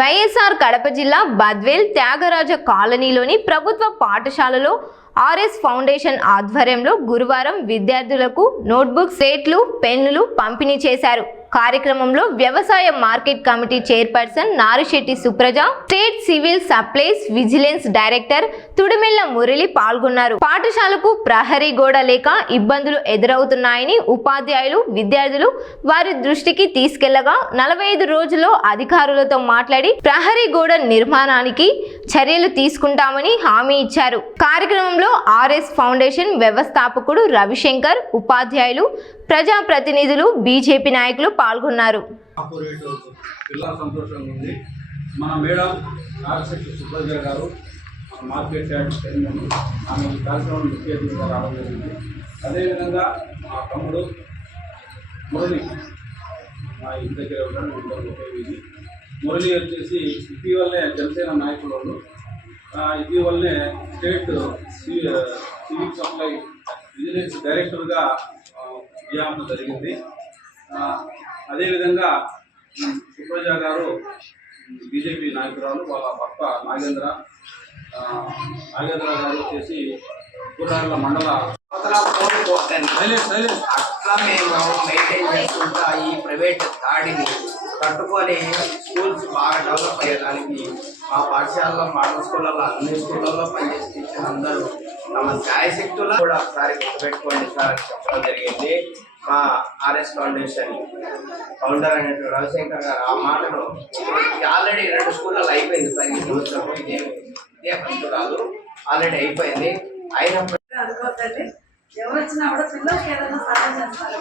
వైఎస్ఆర్ కడప జిల్లా బద్వేల్ త్యాగరాజ కాలనీలోని ప్రభుత్వ పాఠశాలలో ఆర్ఎస్ ఫౌండేషన్ ఆధ్వర్యంలో గురువారం విద్యార్థులకు నోట్బుక్ సెట్లు పెన్నులు పంపిణీ చేశారు. కార్యక్రమంలో వ్యవసాయ market committee chairperson Narisetti Supraja, state civil supplies vigilance director Tudimella Murali పాల్గొన్నారు. పాఠశాలకు ప్రహరీ గోడ లేక ఇబ్బందులు ఎదురవుతున్నాయని ఉపాధ్యాయులు, విద్యార్థులు వారి దృష్టికి తీసుకెళ్లగా 45 రోజుల్లో అధికారులతో మాట్లాడి ప్రహరీ గోడ నిర్మాణానికి చర్యలు తీసుకుంటామని హామీ ఇచ్చారు. కార్యక్రమంలో ఆర్ఎస్ ఫౌండేషన్ వ్యవస్థాపకుడు రవిశంకర్, ఉపాధ్యాయులు, ప్రజాప్రతినిధులు, బీజేపీ నాయకులు పాల్గొన్నారు. మన మేడం నారిశెట్టి సుప్రజ గారు మార్కెట్ యార్డ్ చైర్మన్ ఆమె ఈ కార్యక్రమం ముఖ్య అతిథిగా రావడం జరిగింది. అదేవిధంగా మా తమ్ముడు మురళి మా ఇంటి దగ్గర ఉంటాడు. మురళి వచ్చేసి ఇటీవలనే జనసేన నాయకులు ఇటీవలనే స్టేట్ సివిల్ సప్లై విజిలెన్స్ డైరెక్టర్గా నియామకం జరిగింది. అదేవిధంగా సుప్రజ గారు బీజేపీ నాయకురాలు, వాళ్ళ భర్త నాగేంద్ర గారు వచ్చేసి కూరగాయల మండల అట్లా మేము మెయింటైన్ చేసుకుంటా ఈ ప్రైవేట్ దాడిని కట్టుకొని స్కూల్స్ బాగా డెవలప్ అయ్యేదానికి మా పాఠశాలలో, మోడల్ స్కూళ్ళలో, అన్ని స్కూళ్ళల్లో పనిచేసి టీచర్లు అందరూ తమ శాయశక్తులు కూడా ఒకసారి గుర్తుపెట్టుకోండి సార్ చెప్పడం జరిగింది. మా ఆర్ఎస్ ఫౌండేషన్ ఫౌండర్ అయినటువంటి రవిశంకర్ గారు ఆ మాటను ఆల్రెడీ 2 స్కూళ్ళలో అయిపోయింది సార్. ఈ సంవత్సరం ఇదే ఫస్ట్ కాదు, ఆల్రెడీ అయిపోయింది. అయినప్పటికీ అనుకోవద్దండి, ఎవరు వచ్చినా కూడా పిల్లలకి ఏదైనా సహాయం చేస్తారని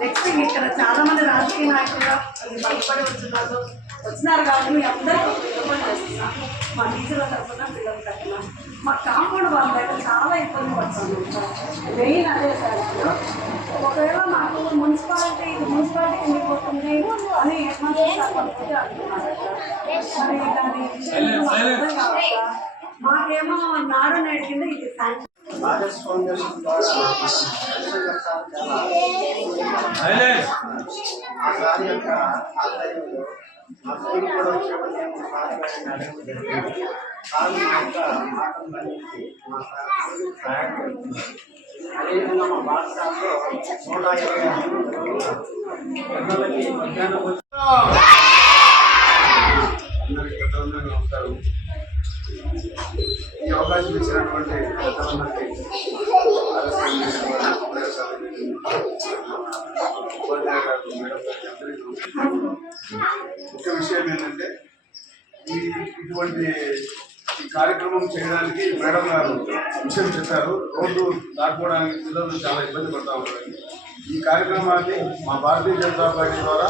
నెక్స్ట్ ఇక్కడ చాలా మంది రాజకీయ నాయకులుగా బయటపడి వచ్చినారు కాబట్టి మీ అందరికీ విలువలు చేస్తున్నాం. మా టీచర్ల తరఫున, పిల్లల తరఫున మా కాంపౌండ్ వాళ్ళ దగ్గర చాలా ఇబ్బంది పడుతున్నాం. మెయిన్ అదే సార్, ఒకవేళ మాకు మున్సిపాలిటీకి వెళ్ళిపోతుంది అని ఏమంటే అంటున్నారు. మరి దాని మాకేమో నాడు నేడు కింద ఇది ఆర్ఎస్ ఫౌండేషన్ ద్వారా ఆ సార్ యొక్క ఆధ్వర్యంలో మా స్కూల్ కూడా వచ్చేప్పుడు మేము సార్ జరిగింది. సార్ యొక్క మాటలు మళ్ళీ మా సార్ సహాయపడుతున్నారు. అదేవిధంగా మా పాఠశాలలో 125 పిల్లలకి మధ్యాహ్నం నమస్కారం. ఈ అవకాశం ఇచ్చినటువంటి పెద్దలందరికీ ముఖ్య విషయం ఏంటంటే ఇటువంటి ఈ కార్యక్రమం చేయడానికి మేడం గారు విషయం చెప్పారు. రోడ్డు దాటుకోవడానికి పిల్లలు చాలా ఇబ్బంది పడుతూ ఉంటారు. ఈ కార్యక్రమాన్ని మా భారతీయ జనతా పార్టీ ద్వారా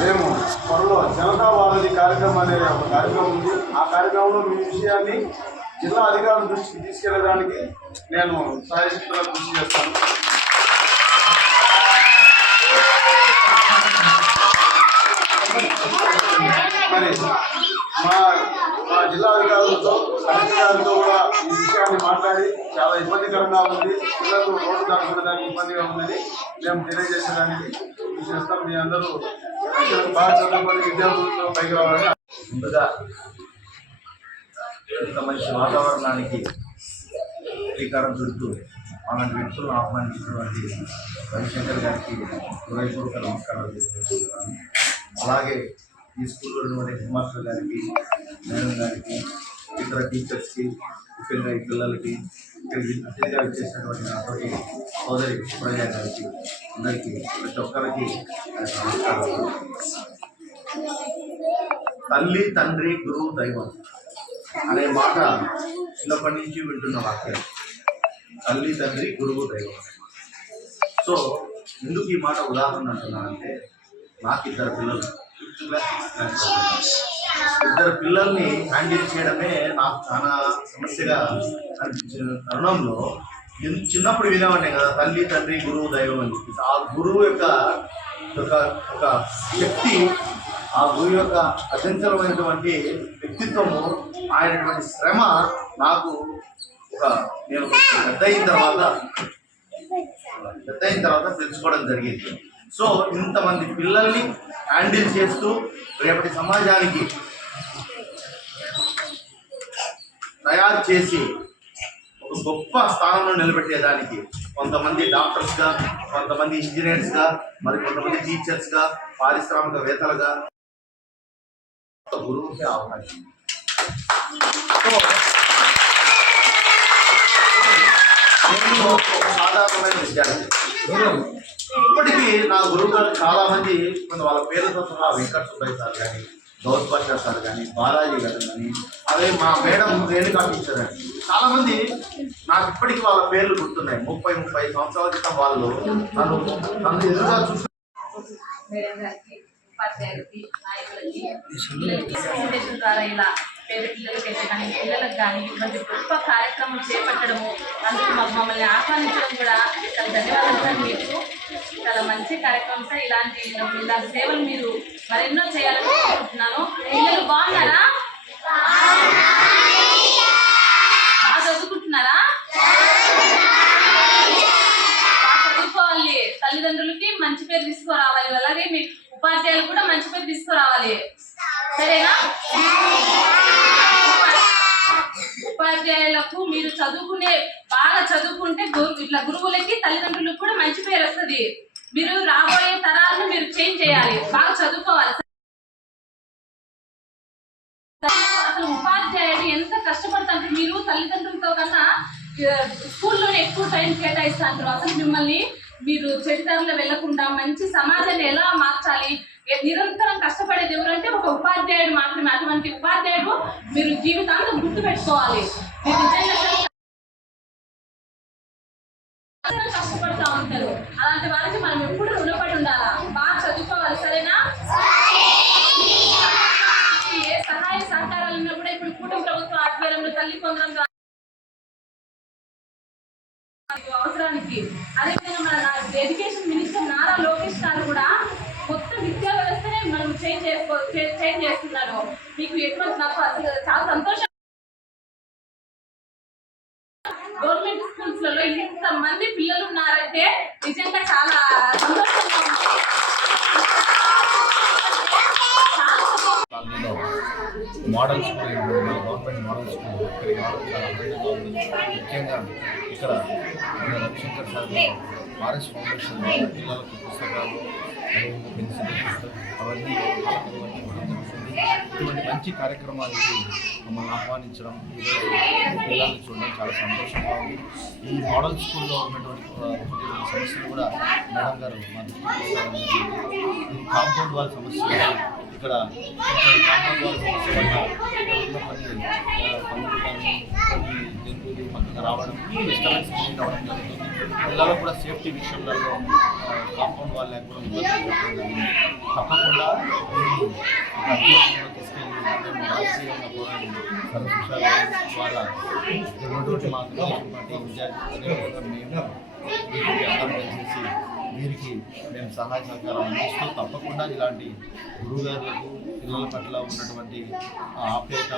మేము త్వరలో జనతా వారధి కార్యక్రమం అనే ఒక కార్యక్రమం ఉంది. ఆ కార్యక్రమంలో మీ విషయాన్ని జిల్లా అధికారుల దృష్టికి తీసుకెళ్ళడానికి నేను సాయశక్తులా కృషి చేస్తాను. మరి మా జిల్లా అధికారులతో, కలెక్టర్ గారితో కూడా ఈ విషయాన్ని మాట్లాడి చాలా ఇబ్బందికరంగా ఉంది, పిల్లలు రోడ్డు దాటుకోవడానికి ఇబ్బందిగా ఉందని మేము తెలియజేసేదానికి కృషి చేస్తాం. మీ అందరూ బాగా చదువుకొని విద్యార్థులతో పైకి రావాలని. ముందుగా ఇంత మంచి వాతావరణానికి శ్రీకారం చుట్టూ అలాంటి వ్యక్తులను ఆహ్వానించినటువంటి రవిశంకర్ గారికి హృదయపూర్వక నమస్కారాలు తెలియజేస్తున్నాను. అలాగే ఈ స్కూల్లో ఉన్నటువంటి హెడ్ మాస్టర్ గారికి, మేడం గారికి, ఇతర టీచర్స్కి, ముఖ్యంగా ఈ పిల్లలకి, ఇక్కడికి అతిథిగా వచ్చేసినటువంటి నాతోటి సోదరి సుప్రజ గారికి, అందరికీ ప్రతి ఒక్కరికి నమస్కారాలు. తల్లి, తండ్రి, గురువు, దైవం అనే మాట చిన్నప్పటి నుంచి వింటున్న వాక్యం. తల్లి, తండ్రి, గురువు, దైవం. సో ఎందుకు ఈ మాట ఉదాహరణ అంటున్నానంటే, నాకు 2 పిల్లలు, 2 పిల్లల్ని హ్యాండిల్ చేయడమే నాకు చాలా సమస్యగా అనిపించిన తరుణంలో చిన్నప్పుడు వినేవాడినే కదా, తల్లి, తండ్రి, గురువు, దైవం అని చెప్పేసి. ఆ గురువు యొక్క ఒక శక్తి, ఆ గురువు యొక్క అచంచలమైనటువంటి వ్యక్తిత్వము, ఆయనటువంటి శ్రమ నాకు నేను పెద్ద అయిన తర్వాత తెలుసుకోవడం జరిగింది. సో ఇంతమంది పిల్లల్ని హ్యాండిల్ చేస్తూ రేపటి సమాజానికి తయారు చేసి ఒక గొప్ప స్థానంలో నిలబెట్టేదానికి కొంతమంది డాక్టర్స్గా, కొంతమంది ఇంజనీర్స్గా, మరి కొంతమంది టీచర్స్గా, పారిశ్రామికవేత్తలుగా గురువుకి అవకాశం. సో నేను సాధారణమైన విద్యార్థి. ఇప్పటికీ నా గురువు గారు చాలా మంది వాళ్ళ పేరుతో సహా వెంకట సుబ్బయ్య సార్ కానీ, గౌత్ భాషా సార్ కానీ, బాలాజీ గారు కానీ, అదే మా మేడం రేణుకా టీచర్ అని చాలా మంది నాకు ఇప్పటికీ వాళ్ళ పేర్లు గుర్తున్నాయి. 30 సంవత్సరాల క్రితం వాళ్ళు నన్ను ఎదురుగా చూసి ఉపాధ్యాయులకి, నాయకులకి, ఫౌండేషన్ ద్వారా ఇలా పేద పిల్లలకైతే కానీ పిల్లలకు కానీ ఇటువంటి గొప్ప కార్యక్రమం చేపట్టడము, అందుకు మమ్మల్ని ఆహ్వానించడం కూడా చాలా ధన్యవాదాలు సార్. మీకు చాలా మంచి కార్యక్రమం సార్. ఇలాంటి సేవలు మీరు మరెన్నో చేయాలని కోరుకుంటున్నాను. పిల్లలు బాగున్నారా? బాగా చదువుకుంటున్నారా? బాగా చదువుకోవాలి. తల్లిదండ్రులకి మంచి పేరు తీసుకురావాలి, అలాగే మీ ఉపాధ్యాయులు కూడా మంచి పేరు తీసుకురావాలి. సరేనా? ఉపాధ్యాయులకు మీరు బాగా చదువుకుంటే ఇట్లా గురువులకి, తల్లిదండ్రులకు కూడా మంచి పేరు వస్తుంది. మీరు రాబోయే తరాలను మీరు చేంజ్ చేయాలి, బాగా చదువుకోవాలి. అసలు ఉపాధ్యాయుడు ఎంత కష్టపడతారు. మీరు తల్లిదండ్రులతో కన్నా స్కూల్లోనే ఎక్కువ టైం కేటాయిస్తారు. అసలు మిమ్మల్ని మీరు చెడుదారిలో వెళ్లకుండా మంచి సమాజాన్ని ఎలా మార్చాలి, నిరంతరం కష్టపడేది ఎవరంటే ఒక ఉపాధ్యాయుడు మాత్రమే. అటువంటి ఉపాధ్యాయుడు మీరు జీవితాంతం గుర్తు పెట్టుకోవాలి. మీరు నిజంగా కష్టపడుతూ ఉంటారు. అలాంటి వారికి మనం ఎప్పుడు రుణపడి ఉండాలా, బాగా చదువుకోవాలి. సరేనా? ఏ సహాయ సహకారాలు ఉన్నా కూడా ఇప్పుడు కుటుంబ ప్రభుత్వ ఆధ్వర్యంలో తల్లి పొందడం అవసరానికి, అదేవిధంగా మన ఎడ్యుకేషన్ మినిస్టర్ నారా లోకేష్ గారు కూడా మొత్తం విద్యా వ్యవస్థనే మనం చేంజ్ చేస్తున్నారు. మీకు ఎక్కువ నాకు అసలు చాలా సంతోషం. గవర్నమెంట్ స్కూల్స్ లలో ఇంత మంది పిల్లలు ఉన్నారంటే నిజంగా చాలా సంతోషంగా ఉంది. Model school, government model school ఇక్కడికి రావడం చాలా ఆనందంగా ఉంది. ముఖ్యంగా ఇక్కడ రవిశంకర్ సార్ ఆర్ఎస్ ఫౌండేషన్ పిల్లలకు పుస్తకాలు, అదేవిధంగా పెన్సిల్ అవన్నీ ఇటువంటి మంచి కార్యక్రమాలకి మమ్మల్ని ఆహ్వానించడం, ఈరోజు పిల్లల్ని చూడడం చాలా సంతోషంగా ఉంది. ఈ మోడల్ స్కూల్లో ఉన్నటువంటి సమస్యలు కూడా మేడం గారు మా దృష్టికి ఈ కాంపౌండ్ వాల్ సమస్య, ఇక్కడ కాంపౌండ్ వాల్ సమస్య వల్ల పండుగలు కానీ కొన్ని జంతువులు పక్కన రావడం, డిస్టర్బెన్స్ క్రియేట్ అవ్వడం జరుగుతుంది. పిల్లలకు కూడా సేఫ్టీ విషయంలో కాంపౌండ్ వాల్ లేకపోవడం ఇబ్బంది జరుగుతుంది. తప్పకుండా తీసుకెళ్ళి మేము రాజకీయంగా పోరాడి సర్వశిక్ష ద్వారా రోడ్డు మాత్రం విద్యార్థులు మేము వీటికి అందరం కలిసేసి వీరికి మేము సహాయ సహకారం అందిస్తూ తప్పకుండా ఇలాంటి గురువుగారులకు పిల్లల పట్ల ఉన్నటువంటి ఆప్యాయత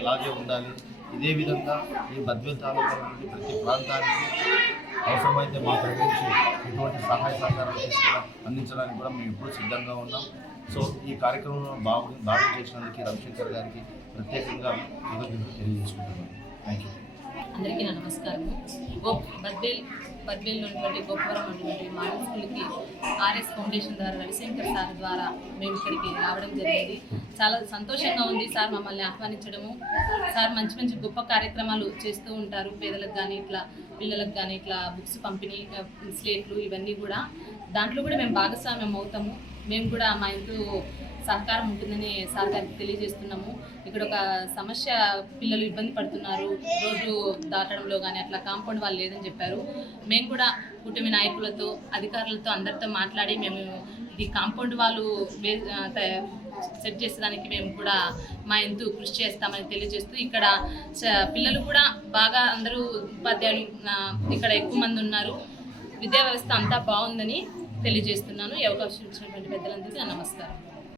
ఇలాగే ఉండాలి. ఇదే విధంగా ఈ బద్వేల్ తాలూకా నుండి ప్రతి ప్రాంతానికి అవసరమైతే మా ప్రవేశించి ఇటువంటి సహాయ సహకారాలు అందించడానికి కూడా మేము ఎప్పుడూ సిద్ధంగా ఉన్నాం. సో ఈ కార్యక్రమంలో భాగం చేసినందుకు రవిశంకర్ గారికి ప్రత్యేకంగా కృతజ్ఞతలు తెలియజేసుకుంటున్నాను. Thank you. అందరికీ నా నమస్కారము. బద్వేల్లో ఉన్నటువంటి గోపవరం ఉన్నటువంటి మోడల్ స్కూల్కి ఆర్ఎస్ ఫౌండేషన్ ద్వారా రవిశంకర్ సార్ ద్వారా మేము ఇక్కడికి రావడం జరిగింది. చాలా సంతోషంగా ఉంది సార్ మమ్మల్ని ఆహ్వానించడము. సార్ మంచి మంచి గొప్ప కార్యక్రమాలు చేస్తూ ఉంటారు. పేదలకు కానీ ఇట్లా పిల్లలకు కానీ ఇట్లా బుక్స్ పంపిణీ, స్లేట్లు ఇవన్నీ కూడా దాంట్లో కూడా మేము భాగస్వామ్యం అవుతాము. మేము కూడా మా ఇంట్లో సహకారం ఉంటుందని సార్ గారికి తెలియజేస్తున్నాము. ఇక్కడ ఒక సమస్య, పిల్లలు ఇబ్బంది పడుతున్నారు రోడ్డు దాటడంలో కానీ, అట్లా కాంపౌండ్ వాళ్ళు లేదని చెప్పారు. మేము కూడా కూటమి నాయకులతో, అధికారులతో అందరితో మాట్లాడి మేము ఇది కాంపౌండ్ వాళ్ళు సెట్ చేసేదానికి మేము కూడా మా ఎంతో కృషి చేస్తామని తెలియజేస్తూ, ఇక్కడ పిల్లలు కూడా బాగా అందరూ ఉపాధ్యాయులు ఇక్కడ ఎక్కువ మంది ఉన్నారు. విద్యా వ్యవస్థ అంతా బాగుందని తెలియజేస్తున్నాను. ఈ అవకాశం ఇచ్చినటువంటి పెద్దలందరికీ నమస్కారం.